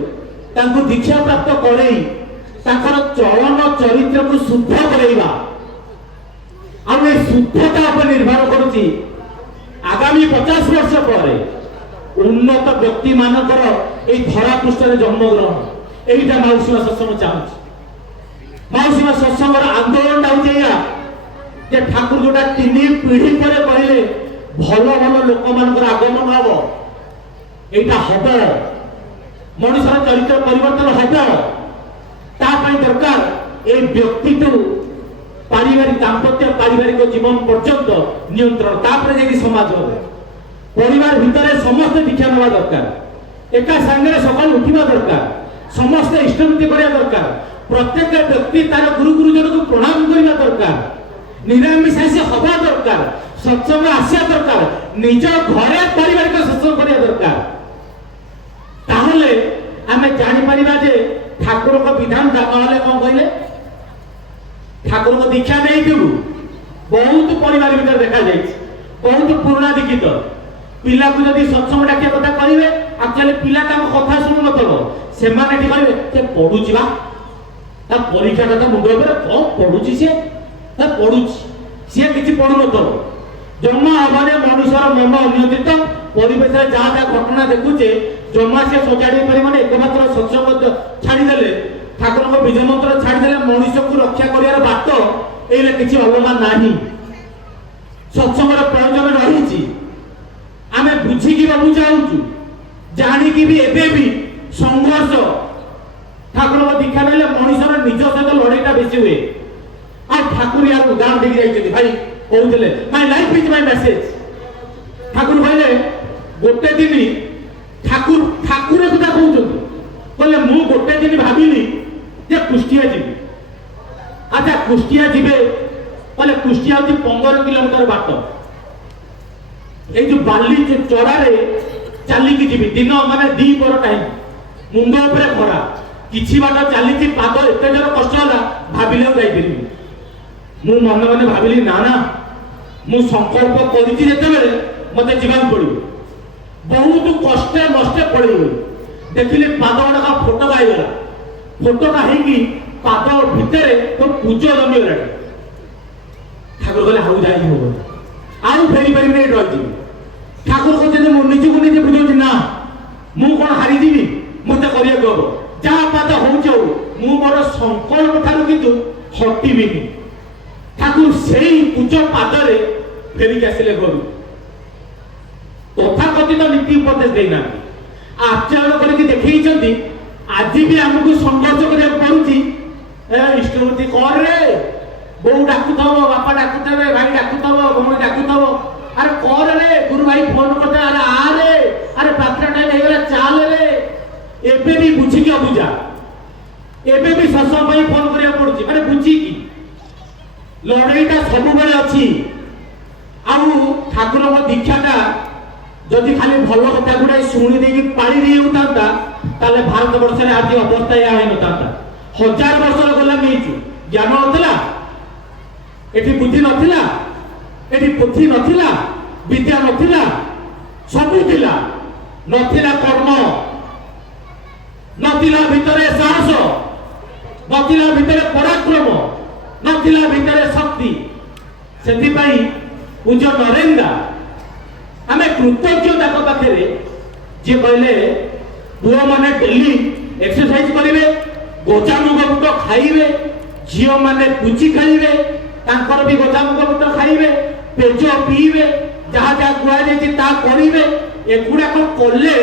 ତାଙ୍କୁ ଦୀକ୍ଷା ପ୍ରାପ୍ତ କରେଇ ତାଙ୍କର ଚଳନ ଚରିତ୍ରକୁ ଶୁଦ୍ଧ କରେଇବା। ଆଉ ଏ ଶୁଦ୍ଧତା ଉପରେ ନିର୍ଭର କରୁଛି ଆଗାମୀ 50 ବର୍ଷ ପରେ ଉନ୍ନତ ବ୍ୟକ୍ତି ମାନଙ୍କର এই ଧରା ପୃଷ୍ଠରେ ଜନ୍ମଗ୍ରହଣ। এইটা ମାଉସୀ ମା ସତ୍ସଙ୍ଗ ଚାହୁଁଛି। ମାଉସୀ ମା ସତ୍ସଙ୍ଗର ଆନ୍ଦୋଳନଟା ହଉଛି ଏଇଆ ଯେ ଠାକୁର ଯୋଉଟା 3 ପିଢ଼ି ପରେ କହିଲେ ଭଲ ଭଲ ଲୋକମାନଙ୍କର ଆଗମନ ହବ, এইটা ହବ। ମଣିଷର ଚରିତ୍ର ପରିବର୍ତ୍ତନ ହବ। ତା ପାଇଁ ଦରକାର এই ବ୍ୟକ୍ତିଠୁ ପାରିବାରିକ ଦାମ୍ପତ୍ୟ ପାରିବାରିକ ଜୀବନ ପର୍ଯ୍ୟନ୍ତ ନିୟନ୍ତ୍ରଣ, ତାପରେ ଯାଇକି ସମାଜ ହବ। ପରିବାର ଭିତରେ ସମସ୍ତେ ଦୀକ୍ଷା ନେବା ଦରକାର, ଏକା ସାଙ୍ଗରେ ସକାଳୁ ଉଠିବା ଦରକାର, ସମସ୍ତେ ଇଷ୍ଟବୃତ୍ତି କରିବା ଦରକାର, ପ୍ରତ୍ୟେକ ବ୍ୟକ୍ତି ତାର ଗୁରୁ ଗୁରୁଜନକୁ ପ୍ରଣାମ କରିବା ଦରକାର, ନିରାମିଷାଶୀ ହବା ଦରକାର, ସତ୍ସଙ୍ଗ ଆସିବା ଦରକାର, ନିଜ ଘରେ ପାରିବାରିକ ସତ୍ସଙ୍ଗ କରିବା ଦରକାର। ତାହେଲେ ଆମେ ଜାଣିପାରିବା ଯେ ଠାକୁରଙ୍କ ବିଧାନ ନହେଲେ କଣ କହିଲେ ଠାକୁରଙ୍କ ଦୀକ୍ଷା ନେଇଥିବୁ। ବହୁତ ପରିବାର ଭିତରେ ଦେଖାଯାଇଛି, ବହୁତ ପୁରୁଣା ଦୀକ୍ଷିତ ପିଲାକୁ ଯଦି ସତ୍ସଙ୍ଗ ଡାକିବା କଥା କହିବେ ଆକ୍ଚୁଆଲି ପିଲା ତାଙ୍କ କଥା ଶୁଣୁନଥିବ, ସେମାନେ ଏଠି କହିବେ ସେ ପଢୁଛି ବା, ତା ପରୀକ୍ଷା କଥା ମୁଣ୍ଡ ଉପରେ କଣ ପଢୁଛି, ସେ ପଢୁଛି, ସିଏ କିଛି ପଢୁନଥିବ। ଜମା ହବନି ମଣିଷର ମନ ଅନିୟନ୍ତ୍ରିତ ପରିବେଶରେ ଯାହା ଯାହା ଘଟଣା ଦେଖୁଛେ ଜମା ସେ ସଜାଡ଼ି ପାରିବନି। ଏକମାତ୍ର ସତ୍ସଙ୍ଗ ଛାଡ଼ିଦେଲେ ଠାକୁରଙ୍କ ବୀଜ ମନ୍ତ୍ର ଛାଡ଼ିଦେଲେ ମଣିଷକୁ ରକ୍ଷା କରିବାର ବାଟ ଏଇଲେ କିଛି ଅଲଗା ନାହିଁ। ସତ୍ସଙ୍ଗର ପ୍ରୟୋଜନ ରହିଛି, ଆମେ ବୁଝିକି ବାବୁ ଚାହୁଁଛୁ, ଜାଣିକି ବି ଏବେ ବି ସଂଘର୍ଷ। ଠାକୁରଙ୍କ ଦୀକ୍ଷା ନେଲେ ମଣିଷର ନିଜ ସହିତ ଲଢେଇଟା ବେଶୀ ହୁଏ। ଆଉ ଠାକୁର ୟାର ଉଦାହରଣ ଦେଇକି ଯାଇଛନ୍ତି, ଭାଇ କହୁଥିଲେ ମାଇ ଲାଇଫ ଇଜ ମାଇ ମେସେଜ। ଠାକୁର କହିଲେ ଗୋଟେ ଦିନ ଠାକୁର କଥା କହୁଛନ୍ତି, କହିଲେ ମୁଁ ଗୋଟେ ଦିନ ଭାବିଲି ଯେ କୁଷ୍ଟିଆ ଯିବି। ଆଚ୍ଛା କୁଷ୍ଟିଆ ଯିବେ, କହିଲେ କୁଷ୍ଟିଆ ହଉଛି 15 କିଲୋମିଟର ବାଟ, এই যে বালি চড়ারে চালিকি ଯିବି, ଦିନ ମାନେ 2 ପର ଟାଇମ, ମୁଣ୍ଡ ଉପରେ ଖରା, କିଛି ବାଟ ଚାଲିଛି, ପାଦ ଏତେ ଜୋର କଷ୍ଟ ହେଲା ଭାବିଲେ ଯାଇପାରିବି। ମୁଁ ମନେ ମନେ ଭାବିଲି ନା ନା ମୁଁ ସଂକଳ୍ପ କରିଛି ଯେତେବେଳେ ମତେ ଯିବାକୁ ପଡିବ। ବହୁତ କষ্টে ମଷ୍ଟେ ପଡିଗଲି, ଦେଖିଲି ପାଦ ଗୁଡାକ ଫୋଟକା ହେଇଗଲା, ଫୋଟକା ହେଇକି ପାଦ ଭିତରେ ତ ପୂଜ ଜମିଗଲାଣି। ଠାକୁର କହିଲେ ଆଉ ଯାଇ ହବ, ଆଉ ଫେରି ପାରିବିନି, ଏଠି ରହିଯିବି। ଠାକୁର କହୁଛନ୍ତି ମୁଁ ନିଜକୁ ନିଜେ ବୁଝାଉଛି ନା ମୁଁ କଣ ହାରିଯିବି, ମତେ କରିବାକୁ ହବ, ଯାହା ପାଦ ହଉଛି ହଉ, ମୁଁ ମୋର ସଂକଳ୍ପ ଠାରୁ କିନ୍ତୁ ହଟିବିନି। ଠାକୁର ସେଇ ପୂଜ ପାଦରେ ଫେରିକି ଆସିଲେ ଘରୁ। ତଥାକଥିତ ନୀତି ଉପଦେଶ ଦେଇନାହାନ୍ତି, ଆଚରଣ କରିକି ଦେଖେଇଛନ୍ତି। ଆଜି ବି ଆମକୁ ସଂଘର୍ଷ କରିବାକୁ ପଡୁଛି। ଇଷ୍ଟବୃତ୍ତି କରରେ, ବୋଉ ଡାକୁଥବ, ବାପା ଡାକୁଥିବେ, ଭାଇ ଡାକୁଥବ, ଭଉଣୀ ଡାକୁଥବ, ଆରେ କରରେ, ଗୁରୁ ଭାଇ ଫୋନ କରିଥିବେ, ଆରେ ଆରେ ଆରେ ପ୍ରାର୍ଥନା ଟାଇମ ହେଇଗଲା ଚାଲେ। ଏବେ ବି ବୁଝିକି ଅବୁଝା, ଏବେ ବି ସତ୍ସଙ୍ଗ ପାଇଁ ଫୋନ କରିବାକୁ ପଡୁଛି, ମାନେ ବୁଝିକି। ଲଢେଇଟା ସବୁବେଳେ ଅଛି। ଆଉ ଠାକୁରଙ୍କ ଦୀକ୍ଷାଟା ଯଦି ଖାଲି ଭଲ କଥା ଗୁଡାଏ ଶୁଣି ଦେଇକି ପାଳି ଦେଇ ହେଉଥାନ୍ତା ତାହେଲେ ଭାରତ ବର୍ଷରେ ଆଜି ଅବସ୍ଥା ଏହା ହେଇନଥାନ୍ତା। 1000 ବର୍ଷର ଗୋଲାମୀ ହେଇଛୁ, ଜ୍ଞାନ ନଥିଲା, ଏଠି ବୁଦ୍ଧି ନଥିଲା, ଏଠି ପୋଥି ନଥିଲା, ବିଦ୍ୟା ନଥିଲା, ସବୁ ଥିଲା, ନଥିଲା କର୍ମ, ନଥିଲା ଭିତରେ ସାହସ, ନଥିଲା ଭିତରେ ପରାକ୍ରମ, ନଥିଲା ଭିତରେ ଶକ୍ତି। ସେଥିପାଇଁ ପୂଜ୍ୟ ନରେନ୍ଦ୍ର ଆମେ କୃତଜ୍ଞ ତାଙ୍କ ପାଖରେ, ଯିଏ କହିଲେ ପୁଅ ମାନେ ଡେଲି ଏକ୍ସରସାଇଜ କରିବେ, ଗଜାମୁଗ ବୁଟ ଖାଇବେ, ଝିଅ ମାନେ ପୁଚି ଖେଳିବେ, ତାଙ୍କର ବି ଗଜାମୁଗ ବୁଟ ଖାଇବେ, ପେଜ ପିଇବେ, ଯାହା ଯାହା କୁହାଯାଇଛି ତାହା କରିବେ। ଏଗୁଡାକ କଲେ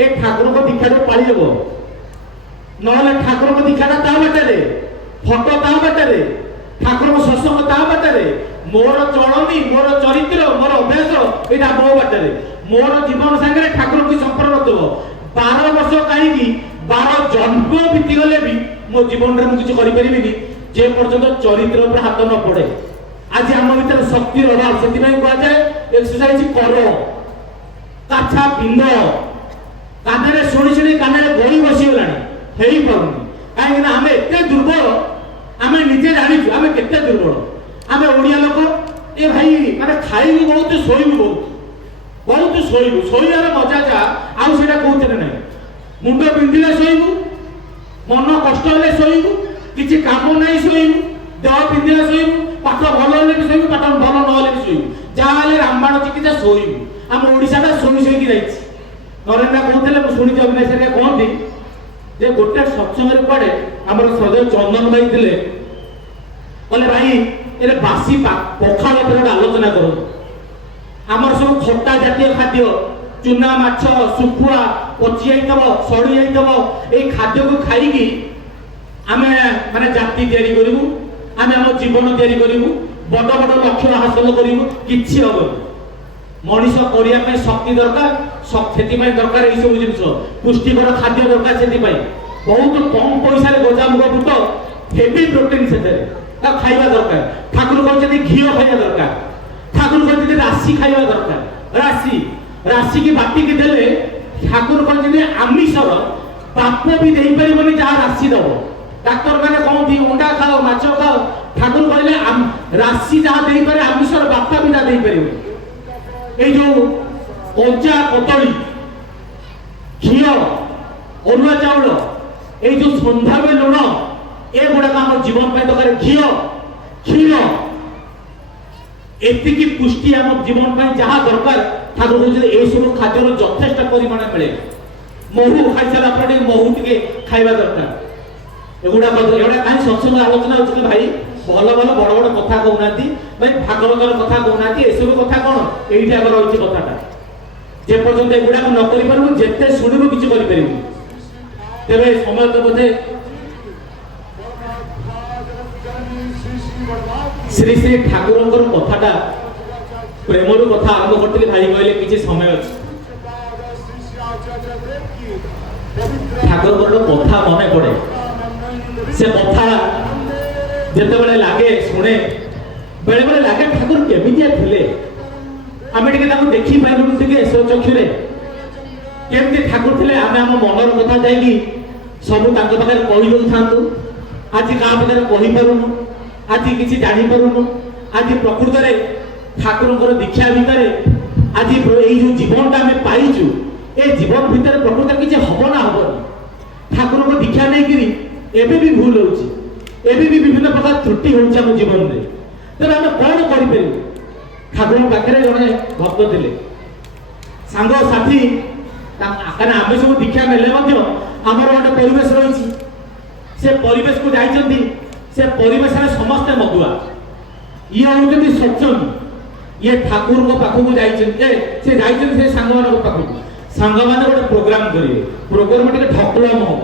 ଏ ଠାକୁରଙ୍କ ଦୀକ୍ଷାରୁ ପାଳି ହେବ। ନହେଲେ ଠାକୁରଙ୍କ ଦୀକ୍ଷାଟା ତା ବାଟରେ, ଫଟୋ ତା ବାଟରେ, ଠାକୁରଙ୍କ ସତ୍ସଙ୍ଗ ତା ବାଟରେ, ମୋର ଚଳନି, ମୋର ଚରିତ୍ର, ମୋର ଅଭ୍ୟାସ ଏଇଟା ମୋ ବାଟରେ, ମୋର ଜୀବନ ସାଙ୍ଗରେ ଠାକୁରଙ୍କ ସମ୍ପର୍କ ନଥିବ। 12 ବର୍ଷ କାହିଁକି 12 ଜନ୍ମ ବିତିଗଲେ ବି ମୋ ଜୀବନରେ ମୁଁ କିଛି କରିପାରିବିନି ଯେ ପର୍ଯ୍ୟନ୍ତ ଚରିତ୍ର ଉପରେ ହାତ ନ ପଡେ। ଆଜି ଆମ ଭିତରେ ଶକ୍ତିର ଅଭାବ, ସେଥିପାଇଁ କୁହାଯାଏ ଏକ୍ସରସାଇଜ କର, କାଛା ପିନ୍ଧ। କାନରେ ଶୁଣି ଶୁଣି କାନରେ ଗଳି ବସିଗଲାଣି, ହେଇପାରୁନି। କାହିଁକି ନା ଆମେ ଏତେ ଦୁର୍ବଳ, ଆମେ ନିଜେ ଜାଣିଛୁ ଆମେ କେତେ ଦୁର୍ବଳ। ଆମେ ଓଡ଼ିଆ ଲୋକ ଏ ଭାଇ ମାନେ ଖାଇବୁ ବହୁତ, ଶୋଇବୁ ବହୁତ, ବହୁତ ଶୋଇବୁ। ଶୋଇବାର ମଜା ଯାହା, ଆଉ ସେଇଟା କହୁଥିଲେ ନାହିଁ। ମୁଣ୍ଡ ପିନ୍ଧିଲେ ଶୋଇବୁ, ମନ କଷ୍ଟ ହେଲେ ଶୋଇବୁ, କିଛି କାମ ନାହିଁ ଶୋଇବୁ, ଦେହ ପିନ୍ଧିଲେ ଶୋଇବୁ, ପାଠ ଭଲ ହେଲେ ବି ଶୋଇବୁ, ପାଠ ଭଲ ନହେଲେ ବି ଶୋଇବୁ, ଯାହା ହେଲେ ରାମବାଣ ଚିକିତ୍ସା ଶୋଇବୁ। ଆମ ଓଡ଼ିଶାଟା ଶୋଇ ଶୋଇକି ଯାଇଛି। ନରେନ୍ଦ୍ର କହୁଥିଲେ, ମୁଁ ଶୁଣିଛି ଅଭିନେଶ କହନ୍ତି ଯେ ଗୋଟେ ସତ୍ସଙ୍ଗରେ କୁଆଡେ ଆମର ସଦୟ ଚନ୍ଦନ ଭାଇ ଥିଲେ, କହିଲେ ଭାଇ ଏରେ ବାସି ପଖାଳ ଉପରେ ଗୋଟେ ଆଲୋଚନା କରନ୍ତୁ। ଆମର ସବୁ ଖଟା ଜାତୀୟ ଖାଦ୍ୟ, ଚୁନା ମାଛ, ଶୁଖୁଆ ପଚି ଯାଇଥିବ, ସଢି ଯାଇଥିବ, ଏଇ ଖାଦ୍ୟକୁ ଖାଇକି ଆମେ ମାନେ ଜାତି ତିଆରି କରିବୁ, ଆମେ ଆମ ଜୀବନ ତିଆରି କରିବୁ, ବଡ ବଡ ଲକ୍ଷ୍ୟ ହାସଲ କରିବୁ, କିଛି ହବନି। ମଣିଷ କରିବା ପାଇଁ ଶକ୍ତି ଦରକାର, ସେଥିପାଇଁ ଦରକାର ଏଇ ସବୁ ଜିନିଷ, ପୁଷ୍ଟିକର ଖାଦ୍ୟ ଦରକାର। ସେଥିପାଇଁ ବହୁତ କମ ପଇସାରେ ଗଜାମୁଗ ବୁଟ, ହେଭି ପ୍ରୋଟିନ ସେଥିରେ ତାକୁ ଖାଇବା ଦରକାର। ଠାକୁର କହିଛନ୍ତି ଘିଅ ଖାଇବା ଦରକାର, ଠାକୁର କହିଛନ୍ତି ରାଶି ଖାଇବା ଦରକାର। ରାଶିକି ବାଟିକି ଦେଲେ ଠାକୁର କହିଛନ୍ତି ଆମିଷର ପାପ ବି ଦେଇପାରିବନି ଯାହା ରାଶି ଦବ। ଡାକ୍ତର ମାନେ କହନ୍ତି ଅଣ୍ଡା ଖାଅ, ମାଛ ଖାଅ, ଠାକୁର କହିଲେ ରାଶି ଯାହା ଦେଇପାରେ ଆମିଷର ବାପା ବି ଯାହା ଦେଇପାରିବନି। এই যে কঞ্চা কদলী, ঘিও, অরুয়া চাউল, এই যে সন্ধ্যাবে লুণ, এগুড়াক আমার জীবন পাই দরকার। ঘিও, ক্ষীর, এতিকি পুষ্টি আমার জীবন পাই যাহা দরকার ঠাকুর বলছেন এইসব খাদ্যর যথেষ্ট পরিমাণে মিলে। মহু খাইসারা পরে মহু টিকে খাইবা দরকার। এগুড়া কাহি সৎসঙ্গ আলোচনা হচ্ছে ভাই, ভাল ভাল বড় বড় কথা কହୁନାହାନ୍ତି ভাই, ভাগবতর কথা কହୁନାହାନ୍ତି, এসব কথা কোন এইটা আবার রয়েছে কথাটা। যে পর্যন্ত এগুড়া ন করিপারবু, যেতে শুনিবু কিছু করিপারিবু। তেবে সময় তো বোধে শ্রী শ্রী ঠাকুরঙ্কর কথাটা প্রেমর কথা আরম্ভ করতে ভাই কহিলে কিছু সময় আছে। ঠাকুরঙ্কর কথা মনে পড়ে, সে কথা যেতবে লাগে শুনে, বেড়ে বেড়ে লাগে ঠাকুর কেমিতিয়া ଥିଲେ, আমি টিকে তাকে দেখি পাইলুনি টিকে স্বচক্ষুরে কেমতি ঠাকুর ଥିଲେ। আমি ଆମ ମନର କଥା ଯାଇକି ସବୁ ତାଙ୍କ ପାଖରେ କହି ଦଉଥାନ୍ତୁ। ଆଜି କାହା ପାଖରେ କହିପାରୁନୁ, ଆଜି କିଛି ଜାଣିପାରୁନୁ। ଆଜି ପ୍ରକୃତରେ ଠାକୁରଙ୍କର ଦୀକ୍ଷା ଭିତରେ ଆଜି ଏଇ ଯୋଉ ଜୀବନଟା ଆମେ ପାଇଛୁ, ଏ ଜୀବନ ଭିତରେ ପ୍ରକୃତରେ କିଛି ହବ ନା ହବନି। ଠାକୁରଙ୍କ ଦୀକ୍ଷା ନେଇକିରି ଏବେ ବି ଭୁଲ ହଉଛି, ଏବେ ବି ବିଭିନ୍ନ ପ୍ରକାର ତ୍ରୁଟି ହଉଛି ଆମ ଜୀବନରେ। ତେବେ ଆମେ କଣ କରିପାରିବୁ? ଠାକୁରଙ୍କ ପାଖରେ ଜଣେ ଭକ୍ତ ଥିଲେ, ସାଙ୍ଗସାଥୀ, କାରଣ ଆମେ ସବୁ ଦୀକ୍ଷା ନେଲେ ମଧ୍ୟ ଆମର ଗୋଟେ ପରିବେଶ ରହିଛି। ସେ ପରିବେଶକୁ ଯାଇଛନ୍ତି, ସେ ପରିବେଶରେ ସମସ୍ତେ ମଦୁଆ। ଇଏ ହଉଛନ୍ତି ସତ୍ସଙ୍ଗୀ, ଇଏ ଠାକୁରଙ୍କ ପାଖକୁ ଯାଇଛନ୍ତି। ସେ ଯାଇଛନ୍ତି ସେ ସାଙ୍ଗମାନଙ୍କ ପାଖକୁ, ସାଙ୍ଗମାନେ ଗୋଟେ ପ୍ରୋଗ୍ରାମ କରିବେ, ପ୍ରୋଗ୍ରାମ ଟିକେ ଠକଲମ ହବ।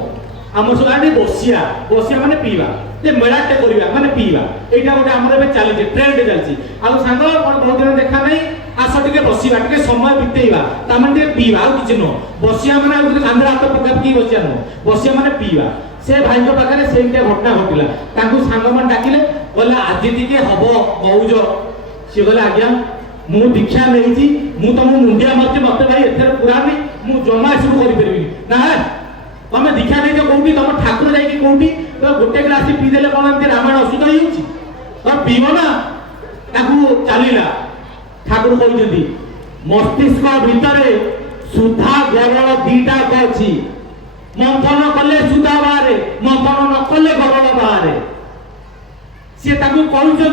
আমার সব আগে বসিয়া বসিয়া মানে পিবা, যে মেলাটে করিবা মানে পিবা, এইটা গোটে আমার এবে চালিছে, ট্রেন্ড চালিছে। আর সাঙ্গ বহু দিন দেখা নাই, আস টিকে বসিবা, টিকে সময় বিতেইবা, তার মানে টিকে পিবা, আর কিছু নয়। বসিয়া মানে কাঁধরে হাত পকাই বসিয়া নয়, বসিয়া মানে পিবা। সে ভাইଙ୍କ পাখে সেইটা ঘটনা ঘটিলা। তাকে সাঙ্গମାନେ ডাকিলে, বলে আଜି টিকে হব মৌজ। সে বলে আজ্ঞা মু দীক্ষা নেইছি, মু তমু মুন্ডিয়া মারছি, মতে ভাই এথের পুরানি, মু জমা এসব করিপারিবিনি। না তুমি দীক্ষা নেই কোটি, তোমার ঠাকুর যাই কোটি গোটে গ্লাস পিদেলে কোণ এমনি রামায়ণ অশুদ্ধ হয়ে যাচ্ছে, তুমি পিব না। তাকে চালিলা। ঠাকুর কইছেন মস্তিষ্ক ভিতরে সুধা গরল দুইটা ଅଛି, মন্থন কলে সুধা বাহারে, মন্থন ন কলে গরল বাহারে। সে তাকে কইছেন,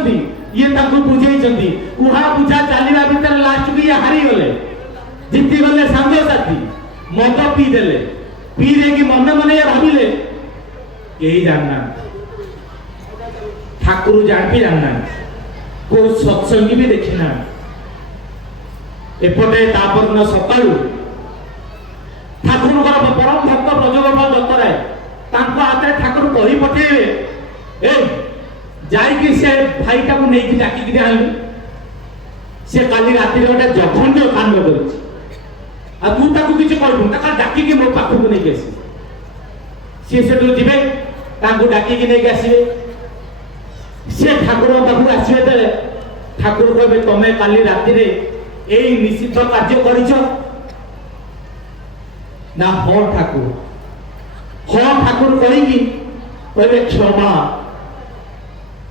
ইয়ে তাকে বুঝাইছেন। কুহা বুঝা চালিবা ভিতরে লাস্টକୁ ইয়ে হারিগলে, জিতিগলে সাଙ୍ଗসাথী, মদ পিদেলে। পি ଦେଇକି ମନେ ମନେ ଭାବିଲେ କେହି ଜାଣିନାହାନ୍ତି, ଠାକୁର ଜାଣି ଜାଣିନାହାନ୍ତି, କୋଉ ସତ୍ସଙ୍ଗୀ ବି ଦେଖିନାହାନ୍ତି। ଏପଟେ ତାପରଦିନ ସକାଳୁ ଠାକୁରଙ୍କର ପରମ ଭକ୍ତ ବ୍ରଜଗୋପାଳ ଦତ୍ତରାୟ, ତାଙ୍କ ହାତରେ ଠାକୁର କହି ପଠେଇବେ, ଏ ଯାଇକି ସେ ଭାଇଟାକୁ ନେଇକି ଡାକିକି ଆଣିଲୁ, ସେ କାଲି ରାତିରେ ଗୋଟେ ଜଘନ୍ୟ କାଣ୍ଡ କରିଛି, ଆଉ ତୁ ତାକୁ କିଛି କହିବୁ, ତାକୁ ଡାକିକି ମୋ ପାଖକୁ ନେଇକି ଆସିବୁ। सी सेठू जीवे डाकिक नहीं आसवे सी ठाकुर पाखु आसवे तेरे ठाकुर कहे तमें काली राति यही निषिद्ध कार्य कर ना हाँ ठाकुर कही कहे क्षमा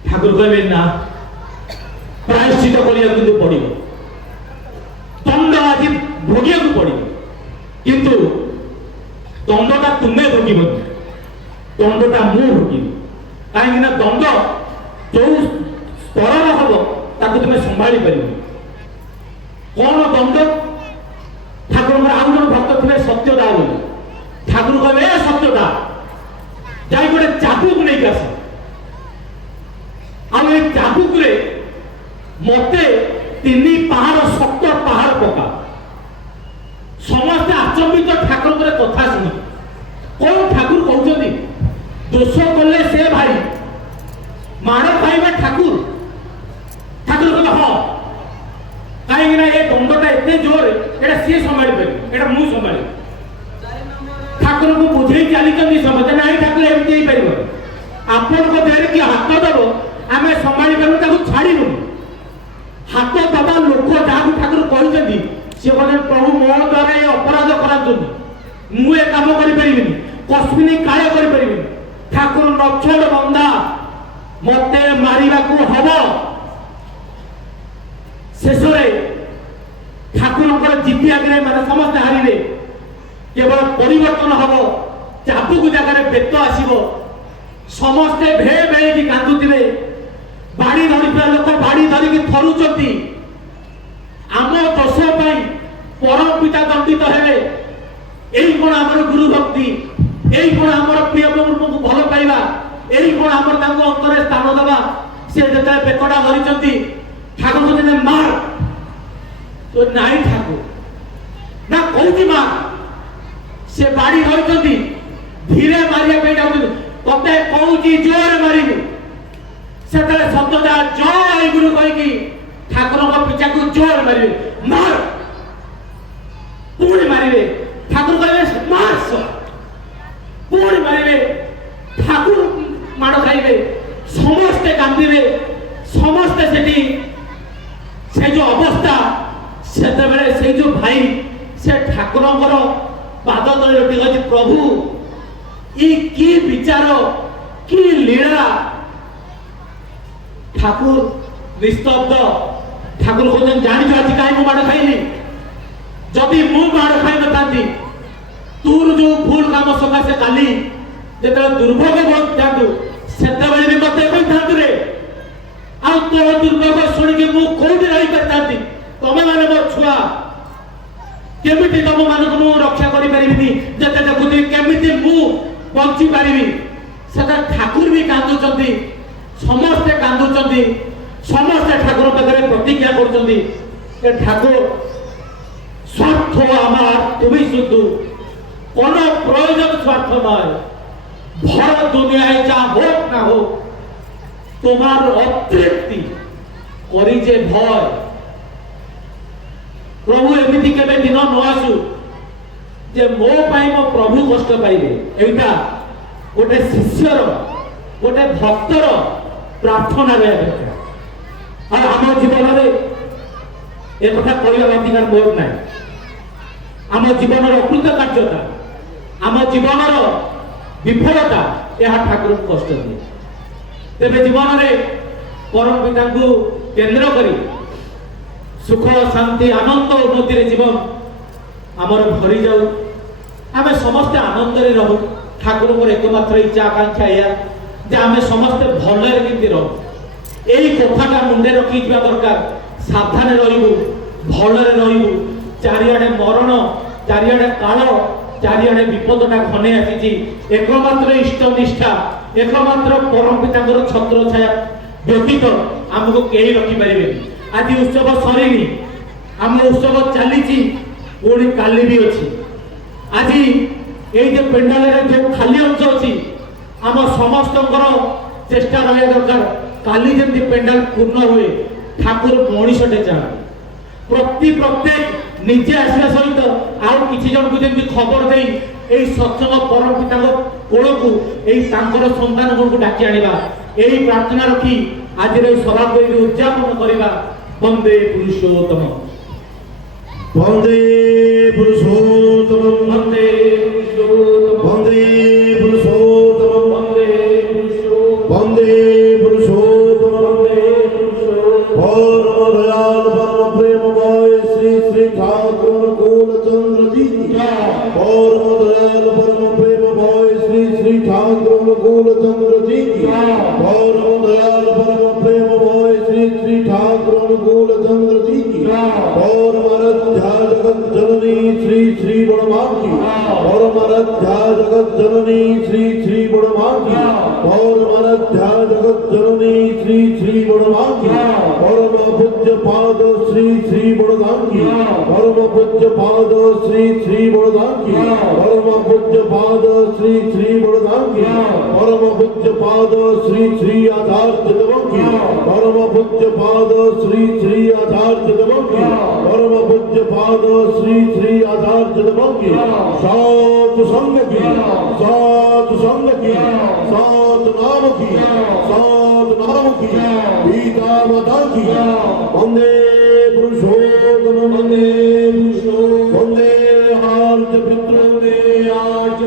ठाकुर कहे ना प्रायश्चित करिया पड़ो दंड आज भोगिया पड़ो किंतु दंडटा तुम्हें भोग दंडटा मु भोग कहीं दंड जो स्तर हम ताको तुम्हें संभाली पार कौन दंड ठाकुर आउ जन भक्त थे सत्यदा बोली ठाकुर कहे सत्यदा जाई गोटे चाबुक नहीं आस चाबुक मते 3 पहाड़ शक्त पहाड़ पका समस्त आचंबित ठाकुर कथा शुणी कौन ठाकुर कहते दोष कले से भाई माड़ खाइबा ठाकुर कहले हाँ कहीं ये दंडटा एत जोर एटा सी संभाली पारे एटा मु संभाली ठाकुर को बुझे चली समझे ना ठाकुर एमती हो पार आपण देह कि हाथ दब आम संभाली पारू छाड़ू हाथ दबा लोक जहाँ ठाकुर कहते सी कहते प्रभु मो द्वारा ये अपराध करा मुझे काम करें कस्मिनी काले करें ठाकुर नछड़ बंदा मत मारिबा हम शेष ठाकुर जीती आगे मैंने समस्त हारे केवल परिवर्तन हम चाबुक जगह बेत आसो समस्ते भे भे कि कांदुवे बाड़ी धरी लोक बाड़ी धरिकी थरुंट आम दोष परम पिता दंडित हेले यही कौन आम गुरु भक्ति यही कौन आम प्रिय को भल पाइबा यही कौन आम अंतर स्थान दबा सी जो बेकटा धरी ठाकुर कहते मार तो नाई ठाकुर ना कौन मार से बाड़ी धरी धीरे मारिया तते कौन जोर मारू से सत्यता जय गुरु कहीकि ठाकुर पिछा को जोर मारे मार पुणी मारे ठाकुर कहे मार पुणी मारे ठाकुर माड़ खाइबे समस्ते कांदे समस्ते से जो अवस्था से जो भाई से ठाकुर पाद तले कहते प्रभु ये की विचार की लीला ठाकुर निस्तब्ध ठाकुर कहते जानी आज कहीं मु माड़ खाइली जदि मु माड़ खाई न था तोर जो भूल काम सकाशे काली जो दुर्भोग जातु से भी मत कहते रे आ तोर दुर्भोग शुणिकी मु कौटी रही पारि तमें मैंने मो छुआ केमी तुम मानक मु रक्षा करें जिते देखुदी केमी मु बंची पारि से ठाकुर भी कांदुंट समस्ते कांदुंट समस्ते ठाकुर पाखे प्रतिज्ञा कर ठाकुर स्वार्थ आमार तुम्हें शुद्ध कौन प्रयोजन स्वार्थ नय भर दुनिया जा हो ना हो तुम्हार अतृप्ति करी जे भय प्रभु एमती केवे दिन न आसू जे मो पाई मो प्रभु कष्ट पाइबे एटा गोटे शिष्यर गोटे भक्तर प्रार्थना रहा आम जीवन में एक कथा कहवा अधिकार मोर ना आम जीवन अकृत कार्यता आम जीवन विफलता यह ठाकुर कष्ट दिए तेरे जीवन में परम पिता को केंद्र करी सुख शांति आनंद उन्नति जीवन आमर भरी जाऊ आम समस्ते आनंद रहू ठाकुर एकमात्र इच्छा आकांक्षा या जे आम समस्ते भलरे केमती रहू यही कथाटा मुंडे रखी दरकार सावधान रही भलरे रही चारिआडे मरण चारिआडे काल चारिआडे विपदटा घने आसी एकमात्र इष्ट निष्ठा एकमात्र परम पिता छत्र छाया व्यतीत आमको कहीं रखिपारे आज उत्सव सरीनी आम उत्सव चली पुणी काली भी अच्छी आज ये पेंडाल जो खाली अंश अच्छी आम समस्त चेष्टा रहा दरकार काली जमी पेंडाल पूर्ण हुए ठाकुर मनीषटे चाहे प्रत्येक निजे आसवा सहित आउ किसी जन को जमी खबर दे এই সৎসଙ୍ଗ ପରମ ପିତାଙ୍କ କୋଳକୁ এই ତାଙ୍କର ସନ୍ତାନମାନଙ୍କୁ ଡାକି ଆଣିବା এই ପ୍ରାର୍ଥନା ରଖି ଆଜିର এই ସଭାକୁ ଉଦ୍ଯାପନ କରିବା ବନ୍ଦେ ପୁରୁଷୋତ୍ତମ वंदे पुरुषोत्तम ବନ୍ଦେ ପୁରୁଷୋତ୍ତମ वंदे पुरुषोत्तम ବନ୍ଦେ ପୁରୁଷୋତ୍ତମ वंदे पुरुषोत्तम ବନ୍ଦେ ପୁରୁଷୋତ୍ତମ परम दयाल परम प्रेममय श्री श्री ठाकुर कुल चंद्र जी परम दयाल परम प्रेममय श्री श्री ठाकुर कुल चंद्र जी परम दयाल परम प्रेममय श्री श्री ठाकुर कुल चंद्र जी परम आराध्या जगत जननी श्री श्री बड़माकी परम आराध्या जगत जननी श्री श्री बड़माकी परम आराध्या जगत जननी श्री श्री बड़माकी परम पूज्य पाद श्री श्री बड़दांगी परम पूज्य पाद श्री श्री बड़दांगी परम पूज्य पाद श्री श्री बड़दांगी परम पूज्य पाद श्री श्री आधार जगवंगी परम पूज्य पाद श्री श्री आधार जगवंगी परम पूज्य पाद श्री श्री आधार जगवंगी सात संग की सात नाम की गीता माता की वंदे पुरुषोत्तम वंदे वंदे आर्य पितृ ने आर्य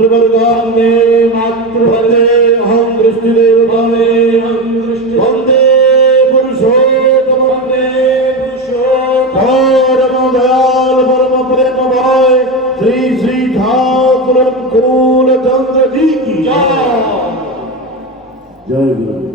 पितृवर्गाने मातृवंदे अहं दृष्टिदेव भवे वंदे पुरुषोत्तम वंदे परम दयाल परम प्रेम भाई श्री श्री ठाकुर कुल चंद्र जी की जय गुरु।